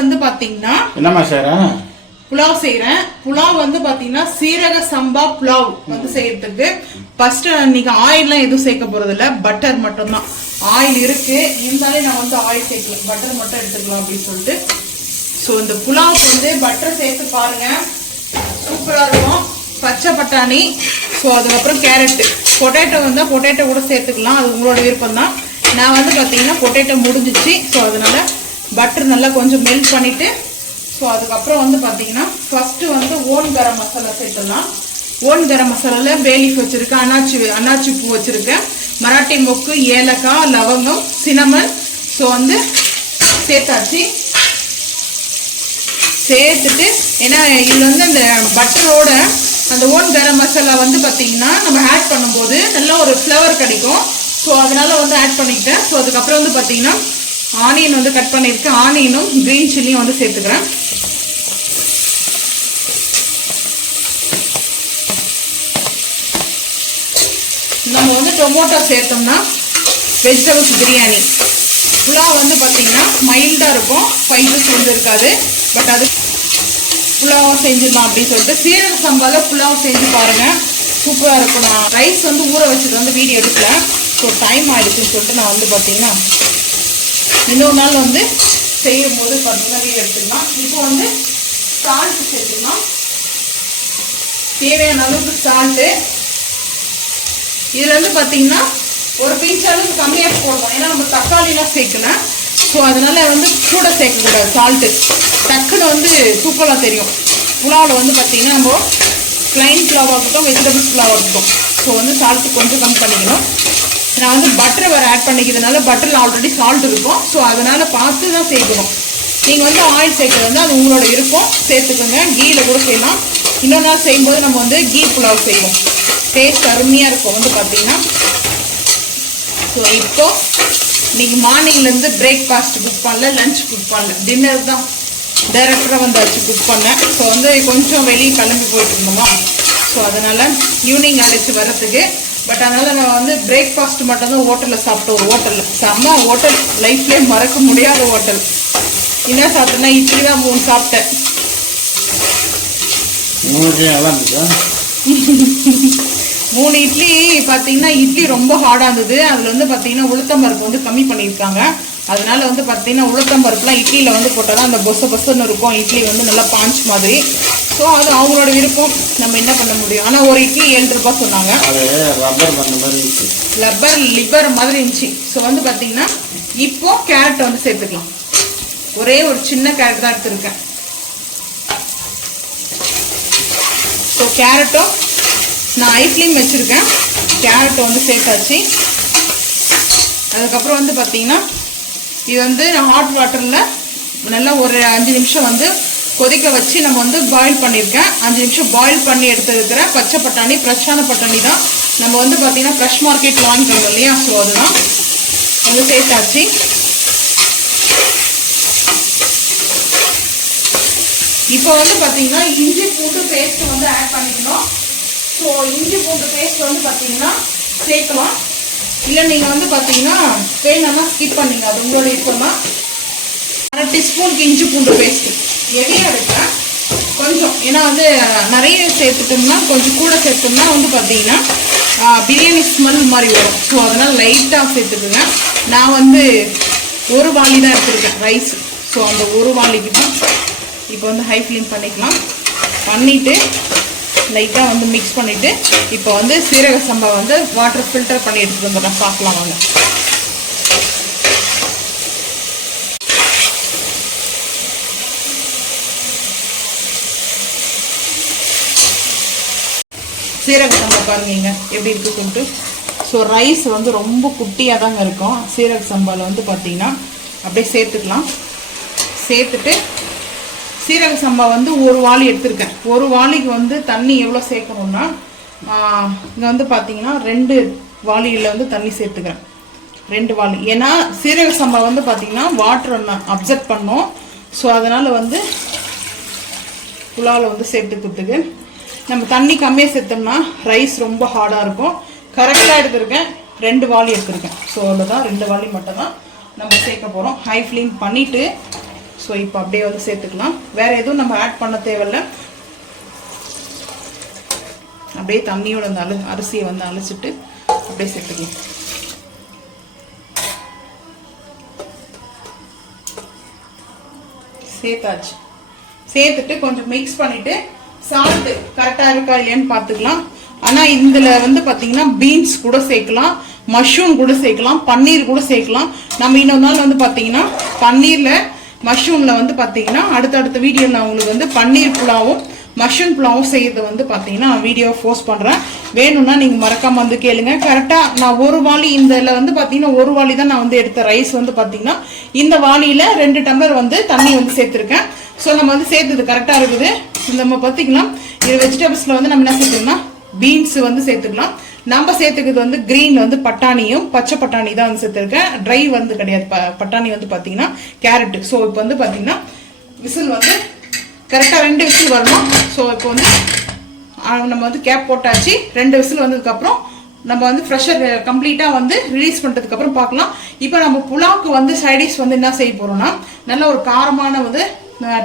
வந்து பாத்தீங்கன்னா என்னமா செய்றேன்? புலாவ் செய்யறேன். புலாவ் வந்து பாத்தீங்கன்னா சீரக சம்பா புலாவ் வந்து செய்யறதுக்கு ஃபர்ஸ்ட் இன்னைக்கு ஆயில்லாம் எதுவும் சேர்க்க போறது இல்ல, பட்டர் மட்டும் தான். ஆயில் இருக்கு இருந்தாலே நான் வந்து ஆயில் சேர்க்கல, பட்டர் மட்டும் எடுத்துக்கலாம் அப்படின்னு சொல்லிட்டு. ஸோ இந்த புலாவுக்கு வந்து பட்டர் சேர்த்து பாருங்க, சூப்பரா இருக்கும். பச்சை பட்டாணி, ஸோ அதுக்கப்புறம் கேரட், பொட்டேட்டோ வந்தால் பொட்டேட்டோ கூட சேர்த்துக்கலாம், அது உங்களோட விருப்பம் தான். நான் வந்து பார்த்தீங்கன்னா பொட்டேட்டோ முடிஞ்சிச்சு, ஸோ அதனால பட்டர் நல்லா கொஞ்சம் மெல்ட் பண்ணிட்டு, ஸோ அதுக்கப்புறம் வந்து பார்த்தீங்கன்னா ஃபர்ஸ்ட்டு வந்து ஓன் கரம் மசாலா சேர்த்துடலாம். ஓன் கரம் மசாலாவில் பேலீஃப் வச்சுருக்கேன், அன்னாச்சி பூ வச்சுருக்கேன், மராட்டி மொக்கு, ஏலக்காய், லவங்கம், சினமன். ஸோ வந்து சேர்த்தாச்சு. சேர்த்துட்டு ஏன்னா இதில் வந்து அந்த பட்டரோட அந்த ஓன் கரம் மசாலா வந்து பார்த்தீங்கன்னா நம்ம ஆட் பண்ணும்போது நல்ல ஒரு ஃப்ளவர் கிடைக்கும். ஸோ அதனால வந்து ஆட் பண்ணிக்கிட்டேன். ஸோ அதுக்கப்புறம் வந்து பார்த்தீங்கன்னா ஆனியன் வந்து கட் பண்ணியிருக்கேன், ஆனியனும் கிரீன் சில்லியும் வந்து சேர்த்துக்கிறேன். நம்ம வந்து டொமேட்டோ சேர்த்தோம்னா வெஜிடபிள்ஸ் பிரியாணி புலாவ் வந்து பார்த்தீங்கன்னா மைல்டாக இருக்கும், ஸ்பைசஸ் வந்து இருக்காது. பட் அது புலாவ் செஞ்சிடலாம் அப்படின்னு சொல்லிட்டு சீரக சம்பாவில் புலாவ் செஞ்சு பாருங்கள், சூப்பராக இருக்கும். நான் ரைஸ் வந்து ஊற வச்சுட்டு வந்து வீடியோ எடுக்கல, ஸோ டைம் ஆகிடுச்சுன்னு சொல்லிட்டு நான் வந்து பார்த்தீங்கன்னா இன்னொரு நாள் வந்து செய்யும் போது பார்த்தீங்கன்னா வீடியோ எடுத்துக்கலாம். இப்போ வந்து சால்ட்டு சேர்த்துக்கலாம், தேவையான அளவுக்கு சால்ட்டு. இதில் வந்து பார்த்தீங்கன்னா ஒரு பிஞ்ச் அளவுக்கு கம்மியாக போடணும், ஏன்னா நம்ம தக்காளிலாம் சேர்க்கணும். ஸோ அதனால வந்து கூட சேர்க்கக்கூடாது சால்ட்டு, டக்குன்னு வந்து சூப்பராக தெரியும். புலாவில் வந்து பார்த்தீங்கன்னா நம்ம ப்ளைன் புலாவாக இருக்கட்டும், வெஜிடபிள்ஸ் புலாவாக இருக்கட்டும், ஸோ வந்து சால்ட்டு கொஞ்சம் கம்மி பண்ணிக்கணும். நான் வந்து பட்டர் வேறு ஆட் பண்ணிக்கிறதுனால பட்டரில் ஆல்ரெடி சால்ட் இருக்கும், ஸோ அதனால் பார்த்து தான் சேர்க்கணும். நீங்கள் வந்து ஆயில் சேர்க்கறது வந்து அது உங்களோட இருக்கும், சேர்த்துக்கோங்க. கீயில் கூட செய்யலாம். இன்னொரு நாள் செய்யும்போது நம்ம வந்து கீ புலாவ் செய்வோம், டேஸ்ட் அருமையாக இருக்கும் வந்து பார்த்தீங்கன்னா. ஸோ இப்போ இன்னைக்கு மார்னிங்லேருந்து பிரேக்ஃபாஸ்ட் குக் பண்ணல, லஞ்ச் குக் பண்ணல, டின்னர் தான் டைரக்டராக வந்தாச்சு குக் பண்ணேன். ஸோ வந்து கொஞ்சம் வெளியே கிளம்பி போயிட்டு இருந்தோமா, ஸோ அதனால் ஈவினிங் அழைச்சி வர்றதுக்கு. பட் அதனால் நான் வந்து பிரேக்ஃபாஸ்ட் மட்டும் தான் ஹோட்டலில் சாப்பிட்டோம். ஒரு ஹோட்டலில் செம்ம ஹோட்டல், லைஃப்லேயே மறக்க முடியாத ஹோட்டல். என்ன சாப்பிட்டேன்னா இட்லி தான் 3 சாப்பிட்டேன். நல்லா இருந்துச்சா? 3 இட்லி பார்த்தீங்கன்னா இட்லி ரொம்ப ஹார்டாக இருந்தது. அதில் வந்து பார்த்தீங்கன்னா உளுத்தம்பருப்பு வந்து கம்மி பண்ணியிருக்காங்க. அதனால வந்து பார்த்தீங்கன்னா உளுத்தம்பருப்புலாம் இட்லியில் வந்து போட்டால் தான் அந்த பொசன்னு இருக்கும், இட்லி வந்து நல்லா பாஞ்ச் மாதிரி. ஸோ அது அவங்களோட விருப்பம், நம்ம என்ன பண்ண முடியும். ஆனால் ஒரு இட்லி 7 ரூபாய் சொன்னாங்க, லிப்பர் மாதிரி இருந்துச்சு. ஸோ வந்து பார்த்தீங்கன்னா இப்போ கேரட் வந்து சேர்த்துக்கலாம். ஒரே ஒரு சின்ன கேரட் தான் எடுத்துருக்கேன். ஸோ கேரட்டும் நான் ஐஸ்லீம் வச்சுருக்கேன், கேரட்டை வந்து சேர்த்தாச்சு. அதுக்கப்புறம் வந்து பார்த்தீங்கன்னா இது வந்து நான் ஹாட் வாட்டரில் நல்லா ஒரு 5 நிமிஷம் வந்து கொதிக்க வச்சு நம்ம வந்து பாயில் பண்ணியிருக்கேன். 5 நிமிஷம் பாயில் பண்ணி எடுத்துருக்கிற பச்சை பட்டாணி, ஃப்ரெஷ்ஷான பட்டாணி தான். நம்ம வந்து பார்த்தீங்கன்னா ஃப்ரெஷ் மார்க்கெட்டில் வாங்கிட்டு வந்தோம் இல்லையா, ஸோ அதுதான் வந்து சேர்த்தாச்சு. இப்போ வந்து பார்த்தீங்கன்னா இஞ்சி பூண்டு பேஸ்ட் வந்து ஆட் பண்ணிக்கணும். ஸோ இஞ்சி பூண்டு பேஸ்ட் வந்து பார்த்தீங்கன்னா சேர்க்கலாம், இல்லை நீங்கள் வந்து பார்த்தீங்கன்னா வேணும்னா ஸ்கிப் பண்ணிங்க, அது உங்களோட விருப்பம். 1/2 டீஸ்பூனுக்கு இஞ்சி பூண்டு பேஸ்ட்டு ஹெவியாக எடுக்கிறேன் கொஞ்சம், ஏன்னா வந்து நிறைய சேர்த்துட்டோம்னா கொஞ்சம் கூட சேர்த்தோம்னா வந்து பார்த்தீங்கன்னா பிரியாணி ஸ்மெல் மாதிரி வரும். ஸோ அதனால் லைட்டாக சேர்த்துக்குங்க. நான் வந்து ஒரு வாளி தான் எடுத்துருக்கேன் ரைஸ், ஸோ அந்த ஒரு வாளிக்கு தான் இப்போ வந்து ஹை ஃப்ளேம் பண்ணிக்கலாம். பண்ணிவிட்டு லைட்டாக வந்து மிக்ஸ் பண்ணிவிட்டு இப்போ வந்து சீரக சம்பா வந்து வாட்டர் ஃபில்டர் பண்ணி எடுத்துகிட்டு வந்துடுறேன், பார்க்கலாம் வாங்க. சீரக சம்பா பாருங்க எப்படி இருக்குது சொல்லிட்டு. ஸோ ரைஸ் வந்து ரொம்ப குட்டியாக தாங்க இருக்கும். சீரக சம்பாவில் வந்து பார்த்தீங்கன்னா அப்படியே சேர்த்துக்கலாம். சேர்த்துட்டு சீரக சம்பா வந்து ஒரு வாளி எடுத்திருக்கேன். ஒரு வாளிக்கு வந்து தண்ணி எவ்வளோ சேர்க்கணும்னா இங்கே வந்து பார்த்தீங்கன்னா 2 வாளியில் வந்து தண்ணி சேர்த்துக்கிறேன், 2 வாளி. ஏன்னா சீரக சம்பா வந்து பார்த்தீங்கன்னா வாட்டர் அப்சர்வ் பண்ணோம். ஸோ அதனால் வந்து புலாவில் வந்து சேர்த்துக்கிறதுக்கு நம்ம தண்ணி கம்மியாக சேர்த்தோம்னா ரைஸ் ரொம்ப ஹார்டாக இருக்கும். கரெக்டாக எடுத்துருக்கேன், 2 வாளி எடுத்துருக்கேன். ஸோ அவ்வளோதான், 2 வாளி மட்டும் தான் நம்ம சேர்க்க போகிறோம். ஹை ஃப்ளேம் பண்ணிவிட்டு ஸோ ஸோ இப்போ அப்படியே வந்து சேர்த்துக்கலாம். வேற எதுவும் நம்ம ஆட் பண்ண தேவையில்ல. அப்படியே தண்ணியோட அந்த அரிசியை வந்து அலசிட்டு அப்படியே சேர்த்துக்கலாம். சேர்த்தாச்சு. சேர்த்துட்டு கொஞ்சம் மிக்ஸ் பண்ணிட்டு சால்ட் கரெக்டாக இருக்கா இல்லையான்னு பார்த்துக்கலாம். ஆனால் இதில் வந்து பார்த்தீங்கன்னா பீன்ஸ் கூட சேர்க்கலாம், மஷ்ரூம் கூட சேர்க்கலாம், பன்னீர் கூட சேர்க்கலாம். நம்ம இன்னொரு நாள் வந்து பார்த்தீங்கன்னா பன்னீரில் மஷ்ரூமில் வந்து பார்த்தீங்கன்னா அடுத்தடுத்த வீடியோவில் நான் உங்களுக்கு வந்து பன்னீர் புலாவும் மஷ்ரூம் புலாவும் செய்யறது வந்து பார்த்தீங்கன்னா வீடியோ போஸ்ட் பண்ணுறேன். வேணும்னா நீங்கள் மறக்காமல் வந்து கேளுங்க. கரெக்டாக நான் ஒரு வாளி இதில் வந்து பார்த்தீங்கன்னா ஒரு வாளி தான் நான் வந்து எடுத்த ரைஸ் வந்து பார்த்தீங்கன்னா இந்த வாளியில் 2 டம்ளர் வந்து தண்ணி வந்து சேர்த்துருக்கேன். ஸோ நம்ம வந்து சேர்த்தது கரெக்டாக இருக்குது. நம்ம பார்த்தீங்கன்னா இது வெஜிடபிள்ஸில் வந்து நம்ம என்ன சேர்த்துக்கலாம், பீன்ஸ் வந்து சேர்த்துக்கலாம். நம்ம சேர்த்துக்கிறது வந்து கிரீன் வந்து பட்டாணியும் பச்சை பட்டாணி தான் வந்து சேர்த்துருக்கேன். ட்ரை வந்து கிடையாது. பட்டாணி வந்து பார்த்தீங்கன்னா கேரட்டு. ஸோ இப்போ வந்து பார்த்தீங்கன்னா விசில் வந்து கரெக்டாக 2 விசில் வரணும். ஸோ இப்போ வந்து நம்ம வந்து கேப் போட்டாச்சு. 2 விசில் வந்ததுக்கப்புறம் நம்ம வந்து ஃப்ரெஷர் கம்ப்ளீட்டாக வந்து ரிலீஸ் பண்ணுறதுக்கப்புறம் பார்க்கலாம். இப்போ நம்ம புலாவுக்கு வந்து சைடிஷ் வந்து என்ன செய்ய போகிறோம்னா நல்ல ஒரு காரமான வந்து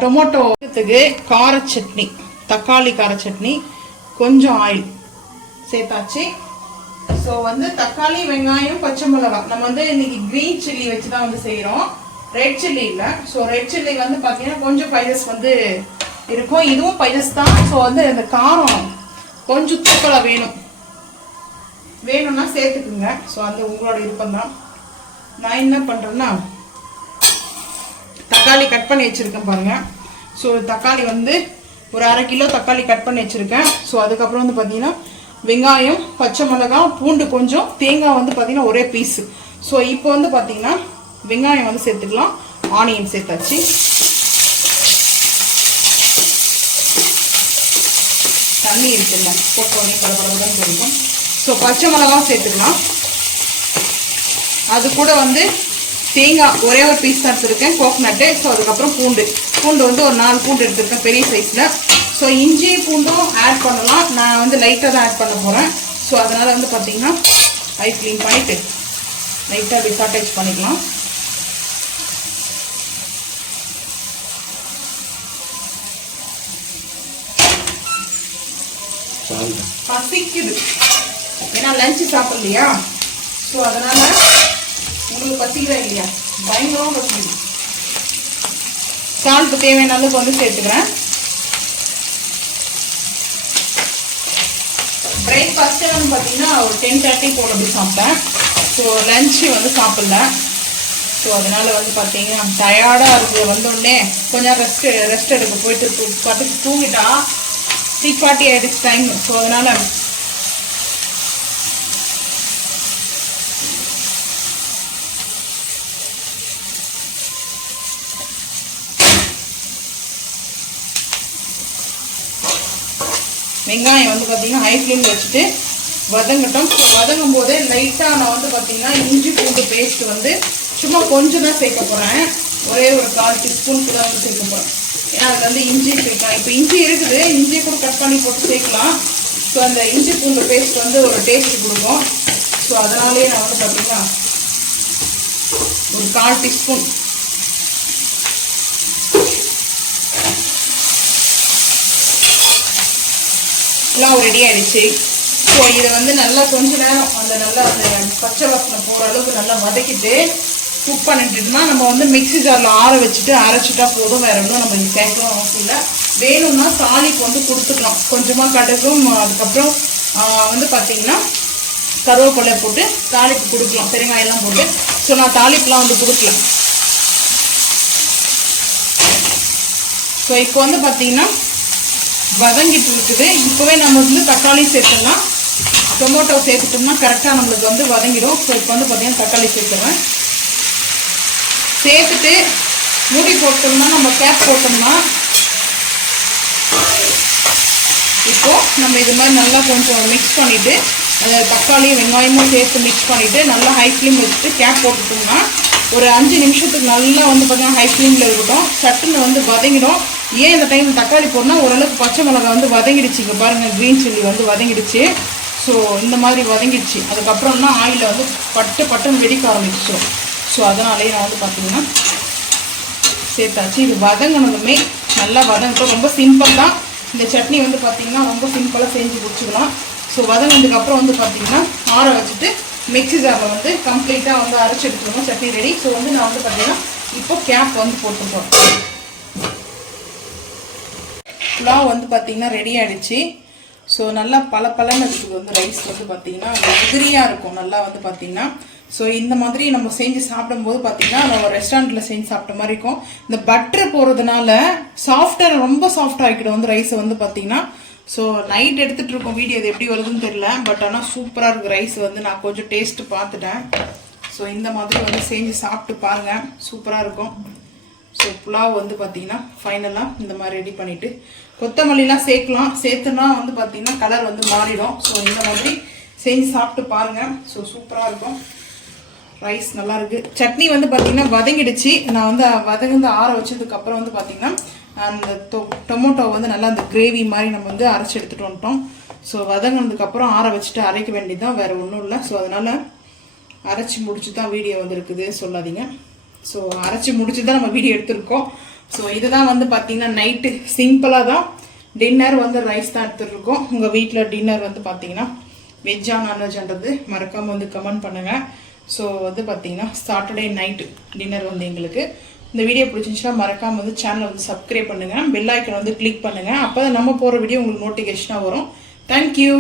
டொமேட்டோத்துக்கு கார சட்னி, தக்காளி கார சட்னி, கொஞ்சம் ஆயில் சேர்த்தாச்சு. ஸோ வந்து தக்காளி, வெங்காயம், பச்சை மிளகாய் நம்ம வந்து இன்னைக்கு கிரீன் சில்லி வச்சு தான் வந்து செய்கிறோம், ரெட் சில்லி இல்லை. ஸோ ரெட் சில்லி வந்து பார்த்தீங்கன்னா கொஞ்சம் ஸ்பைசஸ் வந்து இருக்கும், இதுவும் ஸ்பைசஸ் தான். ஸோ வந்து அந்த காரம் கொஞ்சம் தூக்கலாக வேணும்னா சேர்த்துக்குங்க. ஸோ அந்த உங்களோட விருப்பம் தான். நான் என்ன பண்ணுறேன்னா தக்காளி கட் பண்ணி வச்சுருக்கேன் பாருங்கள். ஸோ தக்காளி வந்து ஒரு 1/2 கிலோ தக்காளி கட் பண்ணி வச்சுருக்கேன். ஸோ அதுக்கப்புறம் வந்து பார்த்தீங்கன்னா வெங்காயம், பச்சை மிளகாய், பூண்டு கொஞ்சம், தேங்காய் வந்து பார்த்தீங்கன்னா ஒரே பீஸு. ஸோ இப்போ வந்து பார்த்தீங்கன்னா வெங்காயம் வந்து சேர்த்துக்கலாம், ஆனியன் சேர்த்தாச்சு. தண்ணி இருக்குல்ல போட்டோடனே கடற்கடன் போயிருக்கும். ஸோ பச்சை மிளகாய் சேர்த்துக்கலாம். அது கூட வந்து தேங்காய் ஒரே ஒரு பீஸ் தான் எடுத்துருக்கேன், கோகனட்டு. ஸோ அதுக்கப்புறம் பூண்டு வந்து ஒரு 4 பூண்டு எடுத்துருக்கேன் பெரிய சைஸில். ஸோ இஞ்சி பூண்டும் ஆட் பண்ணலாம். நான் வந்து லைட்டாக தான் ஆட் பண்ண போகிறேன். ஸோ அதனால் வந்து பார்த்தீங்கன்னா ஐ க்ளீன் பண்ணிவிட்டு லைட்டாக அப்படி சாட்டேஜ் பண்ணிக்கலாம். பசிக்குது ஏன்னா லஞ்சு சாப்பிடலையா. ஸோ அதனால் உங்களுக்கு பசிக்கிறா இல்லையா, பயங்கரமாக பசிக்குது. சால்ட் தேவையான அளவுக்கு வந்து சேர்த்துக்கிறேன். பிரேக்ஃபாஸ்ட்டு வந்து பார்த்தீங்கன்னா ஒரு 10:30 போல் அப்படி சாப்பிட்டேன். ஸோ லஞ்சு வந்து சாப்பிடல. ஸோ அதனால் வந்து பார்த்தீங்கன்னா டயர்டாக இருக்குது. வந்தோடனே கொஞ்சம் ரெஸ்ட் எடுக்க போயிட்டு படுத்து தூங்கிட்டா 3:40 ஆகிடுச்சு டைம். ஸோ அதனால் வெங்காயம் வந்து பார்த்தீங்கன்னா ஹை ஃப்ளேமில் வச்சுட்டு வதங்கட்டும். வதங்கும் போதே லைட்டாக நான் வந்து பார்த்தீங்கன்னா இஞ்சி பூண்டு பேஸ்ட் வந்து சும்மா கொஞ்சம் தான் சேர்க்க போகிறேன். ஒரே ஒரு 1/4 டீஸ்பூன் கூட வந்து சேர்க்க போகிறேன். ஏன்னா அதில் வந்து இஞ்சி சேர்க்கலாம். இப்போ இஞ்சி இருக்குது, இஞ்சியை கூட கட் பண்ணி போட்டு சேர்க்கலாம். ஸோ அந்த இஞ்சி பூண்டு பேஸ்ட் வந்து ஒரு டேஸ்ட் கொடுக்கும். ஸோ அதனாலே நான் வந்து பார்த்தீங்கன்னா ஒரு 1/4 டீஸ்பூன் எல்லாம் ரெடி ஆகிடுச்சு. ஸோ இதை வந்து நல்லா கொஞ்ச நேரம் அந்த பச்சை வாசனை போகிற அளவுக்கு நல்லா வதக்கிட்டு குக் பண்ணிட்டுனா நம்ம வந்து மிக்ஸி ஜாரில் ஆற வச்சுட்டு அரைச்சிட்டா போதும். வேறு ஒன்றும் நம்ம சேர்க்கணும் அவசியம் இல்லை. வேணும்னா தாளிப்பு வந்து கொடுத்துக்கலாம். கொஞ்சமாக கடுகும், அதுக்கப்புறம் வந்து பார்த்திங்கன்னா கருவேப்பிலை போட்டு தாளிப்பு கொடுக்கலாம், பெருங்காயெல்லாம் போட்டு. ஸோ நான் தாளிப்புலாம் வந்து கொடுக்கல. ஸோ இப்போ வந்து பார்த்திங்கன்னா வதங்கிட்டு இருக்குது. இப்போவே நம்ம வந்து தக்காளி சேர்த்துடலாம். டொமேட்டோ சேர்த்துட்டோம்னா கரெக்டாக நம்மளுக்கு வந்து வதங்கிடும். ஸோ இப்போ வந்து பார்த்திங்கன்னா தக்காளி சேர்த்துறேன். சேர்த்துட்டு மூடி போட்டோம்னா நம்ம கேப் போட்டோம்னா இப்போது நம்ம இது மாதிரி நல்லா கொஞ்சம் மிக்ஸ் பண்ணிவிட்டு தக்காளியும் வெங்காயமும் சேர்த்து மிக்ஸ் பண்ணிவிட்டு நல்லா ஹை ஃப்ளேம் வச்சுட்டு கேப் போட்டுட்டோம்னா ஒரு 5 நிமிஷத்துக்கு நல்லா வந்து பார்த்திங்கன்னா ஹை ஃப்ளேமில் இருக்கட்டும். சட்டுன்னு வந்து வதங்கிடும். ஏன் இந்த டைம் தக்காளி போடனா ஓரளவுக்கு பச்சை மிளகாய் வந்து வதங்கிடுச்சு. இங்கே பாருங்கள், க்ரீன் சில்லி வந்து வதங்கிடுச்சு. ஸோ இந்த மாதிரி வதங்கிடுச்சு. அதுக்கப்புறம்னா ஆயிலில் வந்து பட்டுன்னு வெடிக்க ஆரம்பிச்சிடும். ஸோ அதனாலேயே நான் வந்து பார்த்தீங்கன்னா சேர்த்தாச்சு. இது வதங்கினதுமே நல்லா வதங்கட்டும். ரொம்ப சிம்பிள் தான் இந்த சட்னி வந்து பார்த்திங்கன்னா, ரொம்ப சிம்பிளாக செஞ்சு முடிச்சுக்கலாம். ஸோ வதங்கினதுக்கப்புறம் வந்து பார்த்திங்கன்னா ஆற வச்சுட்டு மிக்ஸி ஜாரில் வந்து கம்ப்ளீட்டாக வந்து அரைச்சி எடுத்துக்கணும். சட்னி ரெடி. ஸோ வந்து நான் வந்து பார்த்திங்கன்னா இப்போ கேப் வந்து போட்டுப்போம். புலாவ் வந்து பார்த்திங்கன்னா ரெடி ஆகிடுச்சு. ஸோ நல்லா பலன்னு இருக்குது வந்து ரைஸ் வந்து பார்த்திங்கன்னா உதிரியாக இருக்கும் நல்லா வந்து பார்த்திங்கன்னா. ஸோ இந்த மாதிரி நம்ம செஞ்சு சாப்பிடும்போது பார்த்திங்கன்னா நம்ம ரெஸ்டாரண்ட்டில் செஞ்சு சாப்பிட்ட மாதிரி இருக்கும். இந்த பட்டர் போகிறதுனால ரொம்ப சாஃப்டாக ஆகிடும் வந்து ரைஸை வந்து பார்த்திங்கன்னா. ஸோ நைட் எடுத்துகிட்டு இருக்கோம் வீடியோ, இது எப்படி வருதுன்னு தெரியல. பட் ஆனால் சூப்பராக இருக்குது ரைஸ் வந்து. நான் கொஞ்சம் டேஸ்ட்டு பார்த்துட்டேன். ஸோ இந்த மாதிரி வந்து செஞ்சு சாப்பிட்டு பாருங்கள், சூப்பராக இருக்கும். ஸோ புலாவ் வந்து பார்த்திங்கன்னா ஃபைனலாக இந்த மாதிரி ரெடி பண்ணிவிட்டு கொத்தமல்லிலாம் சேர்த்துனா வந்து பார்த்திங்கன்னா கலர் வந்து மாறிடும். ஸோ இந்த மாதிரி செஞ்சு சாப்பிட்டு பாருங்கள். ஸோ சூப்பராக இருக்கும். ரைஸ் நல்லா இருக்குது. சட்னி வந்து பார்த்திங்கன்னா வதங்கிடுச்சு. நான் வந்து வதங்கி ஆற வச்சதுக்கப்புறம் வந்து பார்த்திங்கன்னா அந்த டொமேட்டோ வந்து நல்லா அந்த கிரேவி மாதிரி நம்ம வந்து அரைச்சி எடுத்துகிட்டு வந்துட்டோம். ஸோ வதங்கினதுக்கப்புறம் ஆற வச்சுட்டு அரைக்க வேண்டியதுதான், வேறு ஒன்றும் இல்லை. ஸோ அதனால் அரைச்சி முடிச்சு தான் வீடியோ வந்து இருக்குது சொல்லாதீங்க. ஸோ அரைச்சி முடிச்சு தான் நம்ம வீடியோ எடுத்துருக்கோம். ஸோ இதுதான் வந்து பார்த்திங்கன்னா நைட்டு சிம்பிளாக தான் டின்னர் வந்து ரைஸ் தான் எடுத்துகிட்ருக்கோம். உங்கள் வீட்டில் டின்னர் வந்து பார்த்திங்கன்னா வெஜ்ஜா நான்வெஜ்ன்றது மறக்காமல் வந்து கமெண்ட் பண்ணுங்கள். ஸோ வந்து பார்த்திங்கன்னா சாட்டர்டே நைட்டு டின்னர் வந்து எங்களுக்கு. இந்த வீடியோ பிடிச்சிருந்துச்சுன்னா மறக்காமல் வந்து சேனலை வந்து சப்ஸ்கிரைப் பண்ணுங்கள், பெல் ஐக்கனை வந்து கிளிக் பண்ணுங்கள். அப்போ தான் நம்ம போகிற வீடியோ உங்களுக்கு நோட்டிஃபிகேஷனாக வரும். தேங்க்யூ.